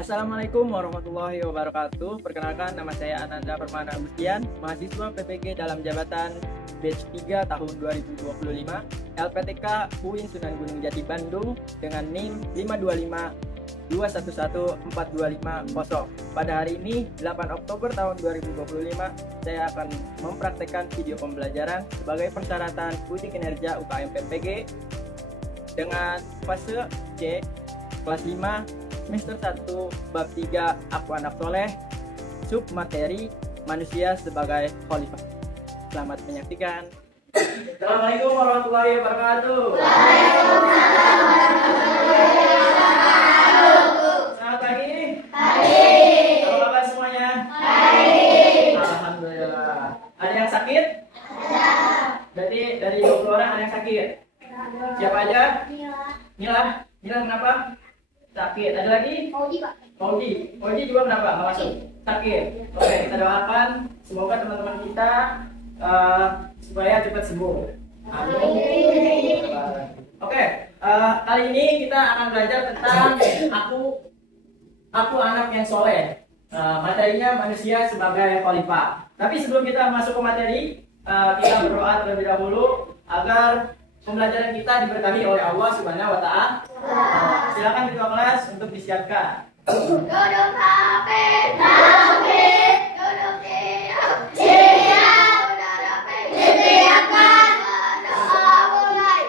Assalamualaikum warahmatullahi wabarakatuh. Perkenalkan, nama saya Ananda Permana Agustian, mahasiswa PPG dalam jabatan batch 3 tahun 2025, LPTK UIN Sunan Gunung Jati Bandung dengan NIM 525211425. Pada hari ini, 8 Oktober tahun 2025, saya akan mempraktekkan video pembelajaran sebagai persyaratan uji kinerja UKM PPG dengan fase C, kelas 5, semester 1, bab 3, Aku Anak Soleh, sub materi manusia sebagai khalifah. Selamat menyaksikan. Assalamualaikum warahmatullahi wabarakatuh. Waalaikumsalam warahmatullahi wabarakatuh. Selamat pagi. Pagi. Apa kabar semuanya? Baik. Alhamdulillah. Ada yang sakit? Ada. Berarti dari 20 orang ada yang sakit. Siapa aja? Mila. Mila kenapa? Sakit. Ada lagi? Maudi, Pak. Maudi juga kenapa? Nggak masuk? Sakit. Oke, kita doakan semoga teman-teman kita supaya cepat sembuh. Amin. Oke, kali ini kita akan belajar tentang aku anak yang soleh. Materinya manusia sebagai khalifah. Tapi sebelum kita masuk ke materi, kita berdoa terlebih dahulu agar pembelajaran kita diberkahi oleh Allah Subhanahu wa Ta'ala. Silakan ketua kelas untuk disiapkan. Duduk rapi, duduk siap, udah rapi, disiapkan, doa mulai.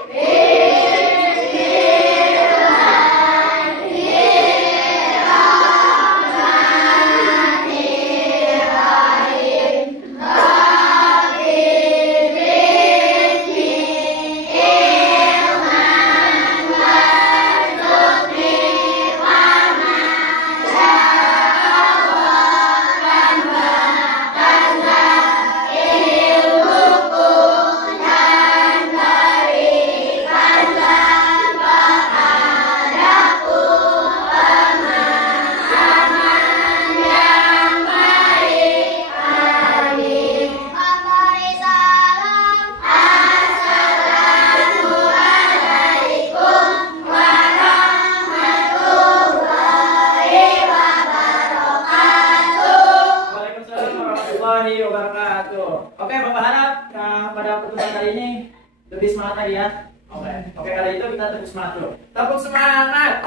Oke, Bapak harap pada pertemuan kali ini lebih semangat lagi ya. Oke, kali itu kita terus semangat dulu. Tepuk semangat.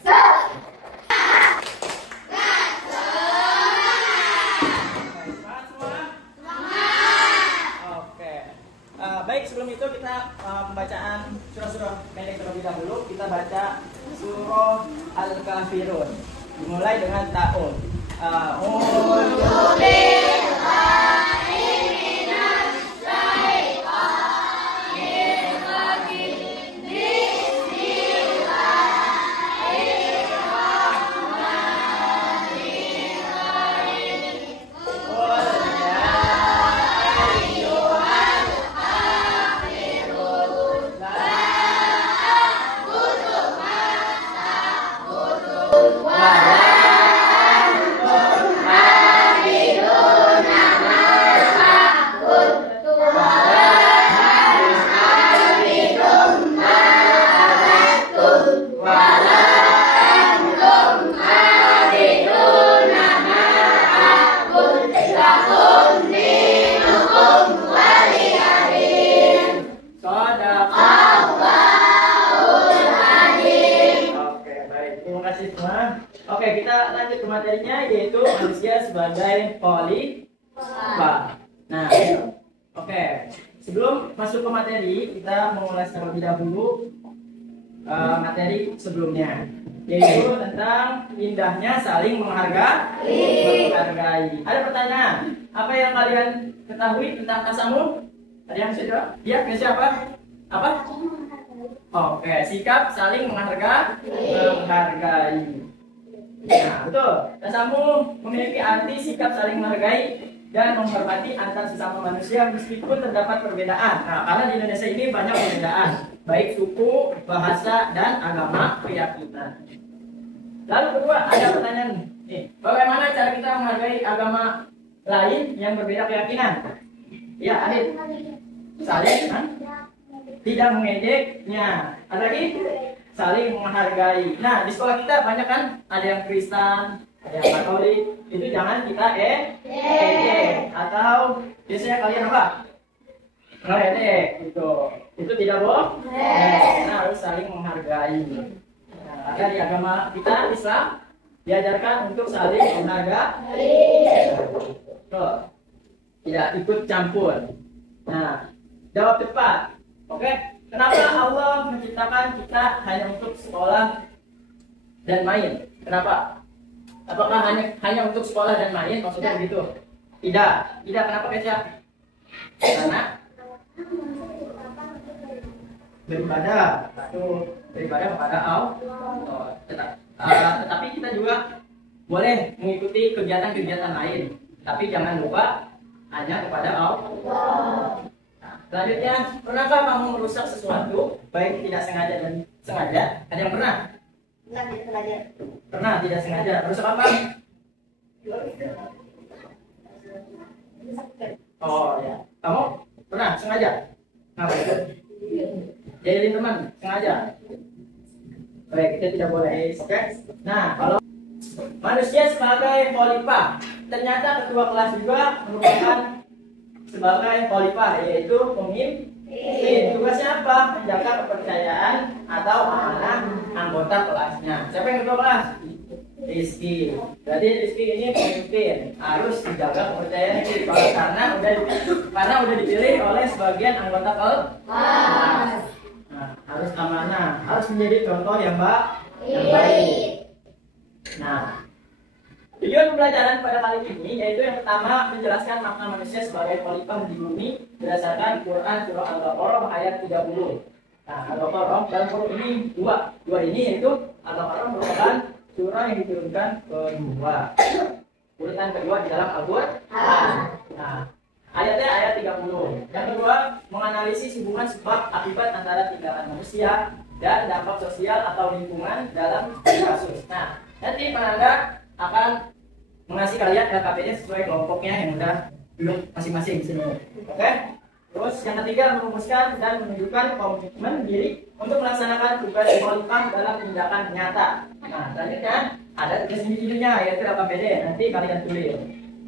Semangat semua. Oke. Baik, sebelum itu kita pembacaan surah-surah pendek terlebih dahulu. Kita baca surah Al-Kafirun. Dimulai dengan ta'un. Oke, kita lanjut ke materinya, yaitu manusia sebagai khalifah. Nah, oke. Sebelum masuk ke materi, kita mengulas terlebih dahulu materi sebelumnya, yaitu tentang indahnya saling menghargai. Ada pertanyaan? Apa yang kalian ketahui tentang tasamuh? Ada yang bisa jawab? Iya, siapa? Apa? Oke, sikap saling menghargai. Nah, betul. Tasamuh memiliki arti sikap saling menghargai dan menghormati antar sesama manusia meskipun terdapat perbedaan. Nah, karena di Indonesia ini banyak perbedaan, baik suku, bahasa, dan agama keyakinan. Lalu kedua, ada pertanyaan nih, bagaimana cara kita menghargai agama lain yang berbeda keyakinan? Ya, Adit. Saling tidak mengejeknya. Ada lagi? saling menghargai. Nah, di sekolah kita banyak kan, ada yang Kristen, ada yang Katolik. Itu jangan kita atau biasanya kalian apa? Ngeledek gitu. Itu tidak boleh. Nah, harus saling menghargai. Nah, karena di agama kita Islam diajarkan untuk saling menghargai. Tuh. Tidak ikut campur. Nah, jawab cepat. Oke? Kenapa Allah menciptakan kita hanya untuk sekolah dan main? Kenapa? Apakah hanya untuk sekolah dan main? Maksudnya begitu? Tidak. Tidak. Kenapa, Kesha? Karena beribadah. Beribadah kepada Allah. Tetapi kita juga boleh mengikuti kegiatan-kegiatan lain. Tapi jangan lupa hanya kepada Allah. Nah, selanjutnya, pernahkah kamu merusak sesuatu baik tidak sengaja dan sengaja? Ada yang pernah? Pernah tidak sengaja. Pernah tidak sengaja. Merusak apa? Oh ya. Kamu pernah sengaja? Ngapain itu? Jahilin teman sengaja. Baik, kita tidak boleh. Oke. Nah, kalau manusia sebagai khalifah, ternyata ketua kelas juga merupakan sebagai khalifah, yaitu pemimpin. Tugasnya apa? Menjaga kepercayaan atau amanah anggota kelasnya. Siapa yang ketua kelas? Rizky. Berarti Rizky ini pemimpin, harus dijaga kepercayaan karena udah dipilih oleh sebagian anggota kelas. Nah, harus amanah, harus menjadi contoh yang baik. Nah, tujuan pembelajaran pada kali ini yaitu yang pertama menjelaskan makna manusia sebagai khalifah di bumi berdasarkan Quran surah Al-Baqarah ayat 30. Nah, Al-Baqarah dalam surah ini dua ini yaitu Al-Baqarah merupakan surah yang diturunkan kedua. Urutan kedua di dalam Al-Quran. Nah, ayatnya ayat 30. Yang kedua, menganalisis hubungan sebab akibat antara tindakan manusia dan dampak sosial atau lingkungan dalam kasus. Nah, nanti penanda akan mengasih kalian LKPD sesuai kelompoknya yang udah belum masing-masing sini. Oke? Terus yang ketiga, merumuskan dan menunjukkan komitmen diri untuk melaksanakan tugas khalifah dalam tindakan nyata. Nah, selanjutnya ada tugas individunya yaitu LKPD. Nanti kalian tulis.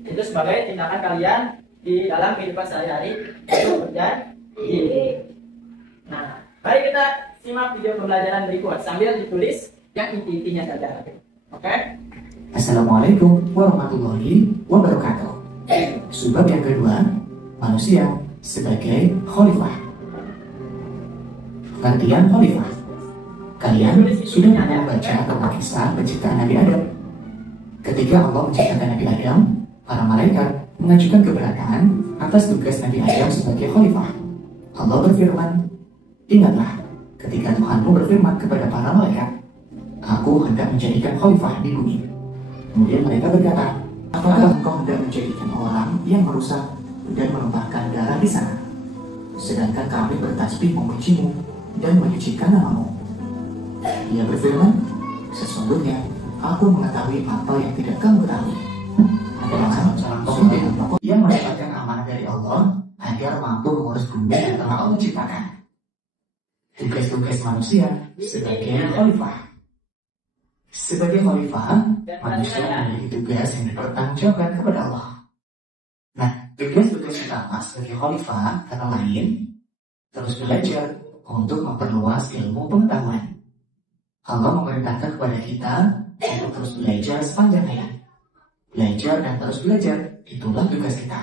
Itu sebagai tindakan kalian di dalam kehidupan sehari-hari untuk berjanji. Nah, mari kita simak video pembelajaran berikut sambil ditulis yang inti-intinya saja. Oke? Assalamualaikum warahmatullahi wabarakatuh. Sebab yang kedua, manusia sebagai khalifah. Pengertian khalifah. Kalian sudah membaca tentang kisah penciptaan Nabi Adam. Ketika Allah menciptakan Nabi Adam, para malaikat mengajukan keberatan atas tugas Nabi Adam sebagai khalifah. Allah berfirman, "Ingatlah ketika Tuhanmu berfirman kepada para malaikat, Aku hendak menjadikan khalifah di bumi." Kemudian mereka berkata, "Apakah engkau hendak menjadikan orang yang merusak dan menumpahkan darah di sana? Sedangkan kami bertasbih memujimu dan menyucikan namamu." Ia berfirman, "Sesungguhnya aku mengetahui apa yang tidak kamu ketahui." Adalah pemimpin yang mendapatkan amanah dari Allah agar mampu mengurus bumi yang telah Allah ciptakan. Tugas-tugas manusia sebagai khalifah. Sebagai khalifah, manusia memiliki tugas yang dipertanggungjawabkan kepada Allah. Nah, tugas-tugas utama sebagai khalifah antara lain terus belajar untuk memperluas ilmu pengetahuan. Allah memerintahkan kepada kita untuk terus belajar sepanjang hayat. Belajar dan terus belajar, itulah tugas kita.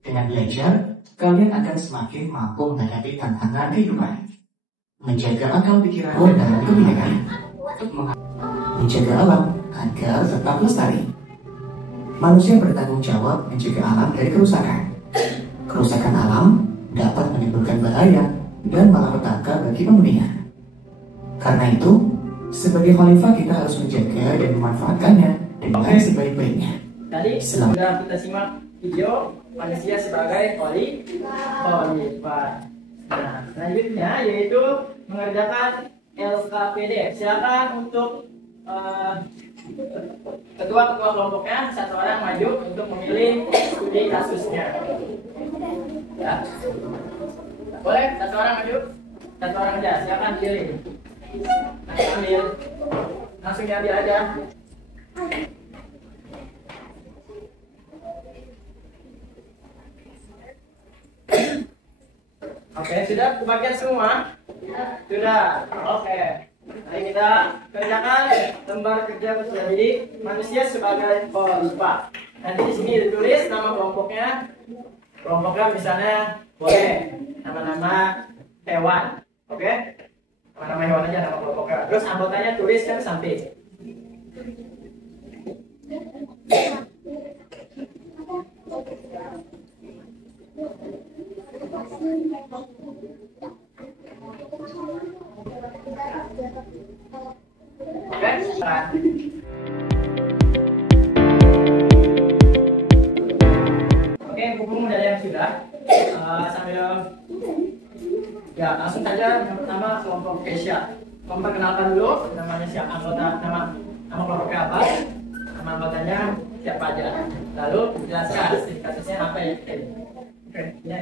Dengan belajar, kalian akan semakin mampu menghadapi tantangan kehidupan. Menjaga akal pikiran dan kebijakan. Menjaga alam agar tetap lestari. Manusia bertanggung jawab mencegah alam dari kerusakan. Kerusakan alam dapat menimbulkan bahaya dan malapetaka bagi penghuninya. Karena itu, sebagai khalifah kita harus menjaga dan memanfaatkannya dengan sebaik-baiknya. Tadi sudah kita simak video manusia sebagai khalifah. Nah, selanjutnya yaitu mengerjakan LKPD. Silakan untuk ketua-ketua kelompoknya satu orang maju untuk memilih studi kasusnya. Ya. Boleh satu orang maju, satu orang aja. Silakan pilih. ambil, langsung diambil aja. Oke, sudah kebagian semua? Sudah. Oke. Mari kita kerjakan lembar kerja menjadi manusia sebagai khalifah. Nanti di sini ditulis nama kelompoknya. Kelompoknya misalnya boleh nama-nama hewan. Oke? Nama-nama hewan aja nama kelompoknya. Terus anggotanya tuliskan samping. Oke, oke, buku dari yang sudah sambil ya langsung saja nama kelompok Kesia. Memperkenalkan dulu namanya siapa anggota, nama kelompoknya apa, nama anggotanya siapa aja. Lalu jelaskan kasusnya apa ya. Oke, ya.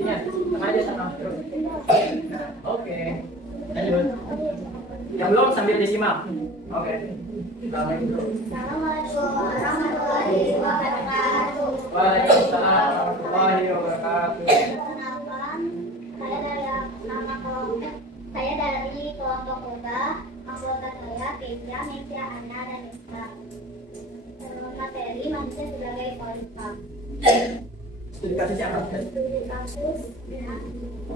Ini sama aja sama terus. Oke, lanjut. Yang belum sambil disimak. Oke. Assalamualaikum warahmatullahi wabarakatuh. Waalaikumsalam warahmatullahi wabarakatuh. Perkenalkan, saya dari kelompok Kota. Anggota saya Kesia, Mesia, Ana, dan Isra. Materi manusia sebagai khalifah. Studi kasusnya apa? Studi kasus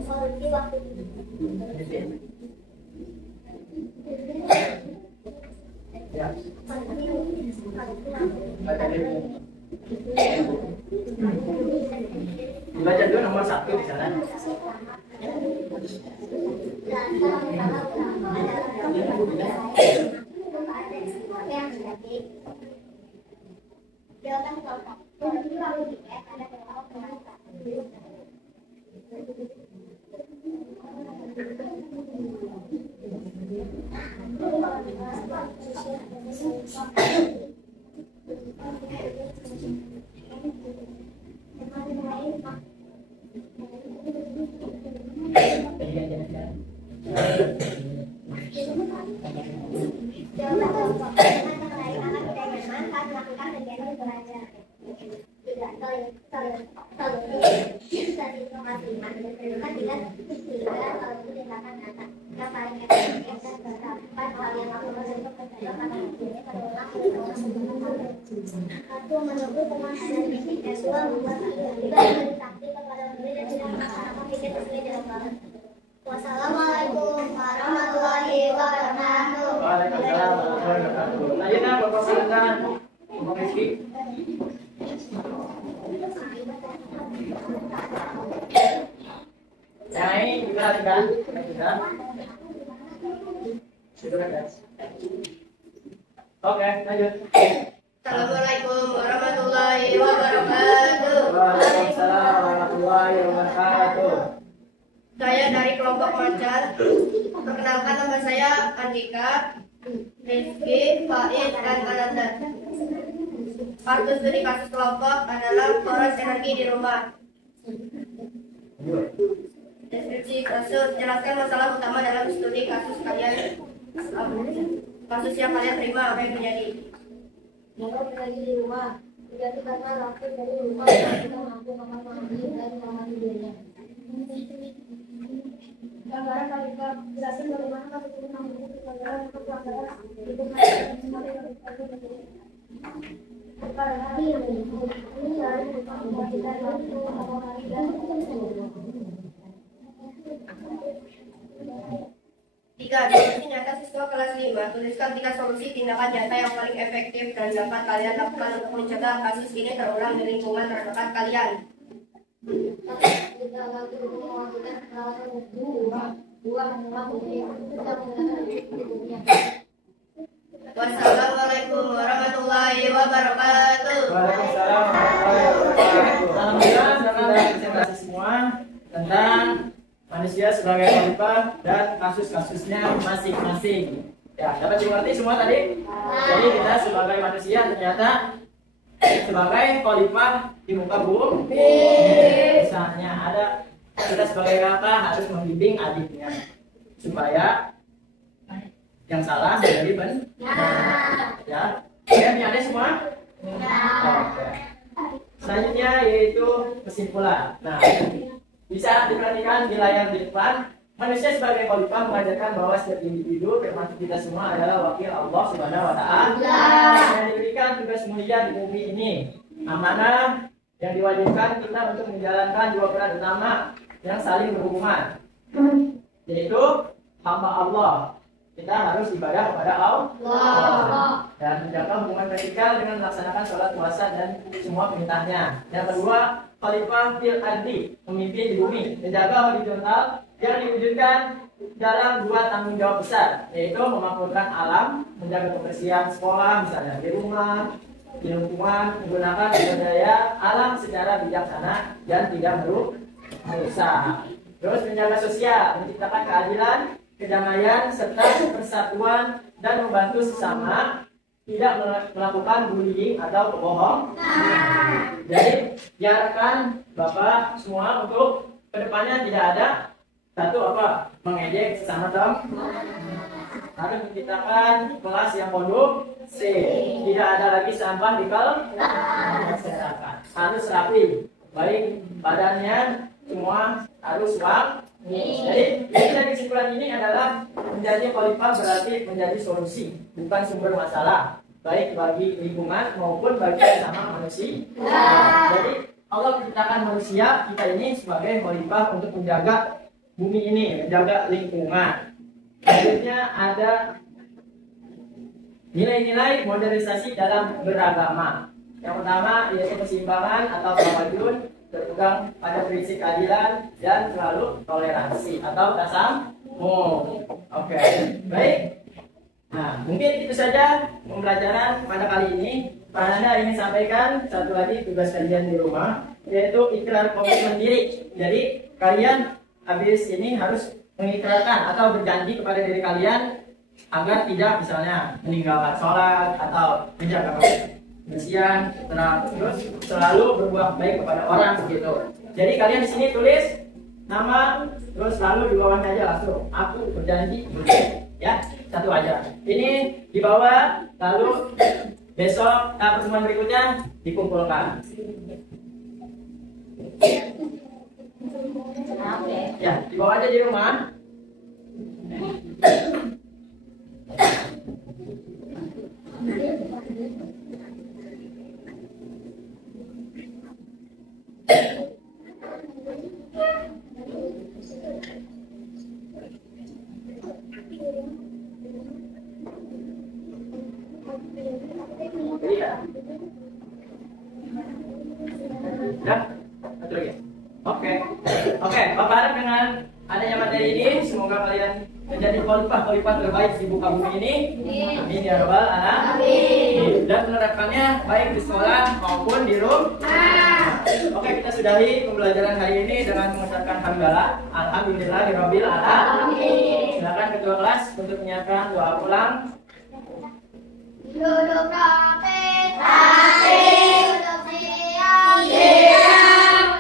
solusi waktu. Ya. Baca dulu. Dibaca dulu nomor 1 di sana. Jawaban kelompok. Ada kelompok pengantar. Jawaban kelompok akan terkait anak tidak nyaman saat melakukan kegiatan belajar. Tidak dari informasi menunjukkan tidak kalau itu tindakan nyata yang paling efektif dan berdapat hal yang lakukan untuk menjaga ini berulang satu menunggu pemahaman fisik dan dua membuat tiba saksi kepada murid dan tidak melaksanakan pikir sesuai dalam banget. Wassalamualaikum warahmatullahi wabarakatuh. Waalaikumsalam warahmatullahi wabarakatuh. Lanjutnya Bapak Sultan. Bapak Rizky. Yang ini juga sudah. Sudah guys. Oke, lanjut. Assalamualaikum warahmatullahi wabarakatuh. Waalaikumsalam warahmatullahi wabarakatuh. Saya dari kelompok Macan. Perkenalkan nama saya Andika, Rizky, Faiz, dan Ananda. Kartu studi kasus kelompok adalah poros energi di rumah. Deskripsi kasus, jelaskan masalah utama dalam studi kasus kalian. Kasus yang kalian terima apa yang terjadi? Bapak lagi di rumah, jadi karena waktu dari rumah kita mampu kamar mandi dan kamar tidurnya. Gambaran kalian jelasin bagaimana kasus ini mampu pelanggaran untuk pelanggaran itu ini harus kita itu apa kalian 3. Solusi nyata siswa kelas 5. Tuliskan 3 solusi tindakan nyata yang paling efektif dan dapat kalian lakukan untuk mencegah kasus ini terulang di lingkungan terdekat kalian. kita lagi melakukan perawatan dua Wassalamualaikum warahmatullahi wabarakatuh. Waalaikumsalam warahmatullahi wabarakatuh. Alhamdulillah sudah presentasi semua tentang manusia sebagai khalifah dan kasus-kasusnya masing-masing. Ya, dapat dimengerti semua tadi? Jadi kita sebagai manusia ternyata sebagai khalifah di muka bumi. Misalnya ada kita sebagai kakak harus membimbing adiknya supaya yang salah menjadi benar. Ya, ini ada semua? Oke. Selanjutnya yaitu kesimpulan. Nah, bisa diperhatikan di layar di depan. Manusia sebagai khalifah mengajarkan bahwa setiap individu termasuk kita semua adalah wakil Allah Subhanahu wa Ta'ala yang diberikan tugas mulia di bumi ini. Amanah yang diwajibkan kita untuk menjalankan dua peran utama yang saling berhubungan, yaitu hamba Allah. Kita harus ibadah kepada Allah dan menjaga hubungan vertikal dengan melaksanakan sholat, puasa, dan semua perintahnya. Yang kedua, khalifah fil ardi, pemimpin di bumi, menjaga horizontal yang diwujudkan dalam dua tanggung jawab besar, yaitu memakmurkan alam, menjaga kebersihan sekolah, misalnya di rumah, di lingkungan, menggunakan sumber daya alam secara bijaksana dan tidak merusak. Terus menjaga sosial, menciptakan keadilan, kedamaian, serta persatuan, dan membantu sesama, tidak melakukan bullying atau kebohongan. Jadi diharapkan Bapak semua untuk kedepannya tidak ada satu mengejek sesama teman. Harus menciptakan kelas yang kondusif, tidak ada lagi sampah di masyarakat. Harus rapi, baik badannya semua harus Jadi dari kesimpulan ini adalah menjadi khalifah berarti menjadi solusi, bukan sumber masalah, baik bagi lingkungan maupun bagi sesama manusia. Jadi Allah menciptakan manusia kita ini sebagai khalifah untuk menjaga bumi ini, menjaga lingkungan. Selanjutnya ada nilai-nilai modernisasi dalam beragama. Yang pertama yaitu keseimbangan atau tawadun, berpegang pada prinsip keadilan dan selalu toleransi atau tasamuh. Oke, baik. Nah, mungkin itu saja pembelajaran pada kali ini. Pak Nanda ingin sampaikan satu lagi tugas kalian di rumah, yaitu ikrar komitmen diri. Jadi kalian habis ini harus mengikrarkan atau berjanji kepada diri kalian agar tidak misalnya meninggalkan sholat atau menjaga kebersihan, terus selalu berbuat baik kepada orang begitu. Jadi kalian di sini tulis nama, terus lalu di bawahnya aja langsung aku berjanji, ya satu aja. Ini di bawah, lalu besok pertemuan berikutnya dikumpulkan. Ya, dibawa aja di rumah. Ya, satu lagi. Oke, Bapak harap dengan adanya materi ini semoga kalian menjadi khalifah terbaik di muka bumi ini. Amin ya rabbal alamin. Dan menerapkannya baik di sekolah maupun di rumah. Oke, kita sudahi pembelajaran hari ini dengan mengucapkan hamdalah. Alhamdulillahirabbil alamin. Silakan ketua kelas untuk menyiapkan doa pulang. Duduk rapi, duduk siap, siap,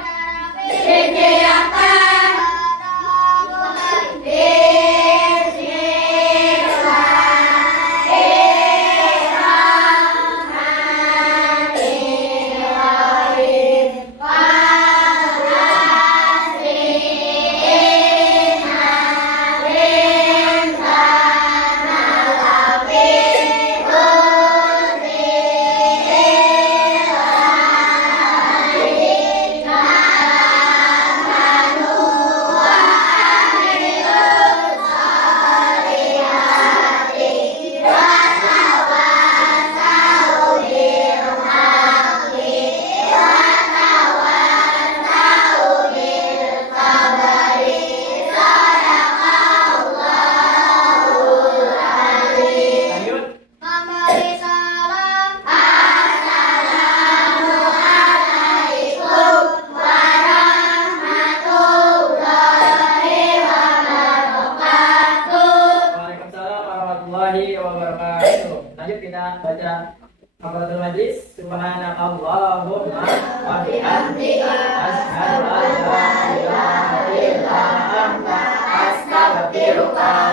Kafaratul majlis. Subhanakallahumma wa bihamdika asyhadu an la ilaha illa anta astaghfiruka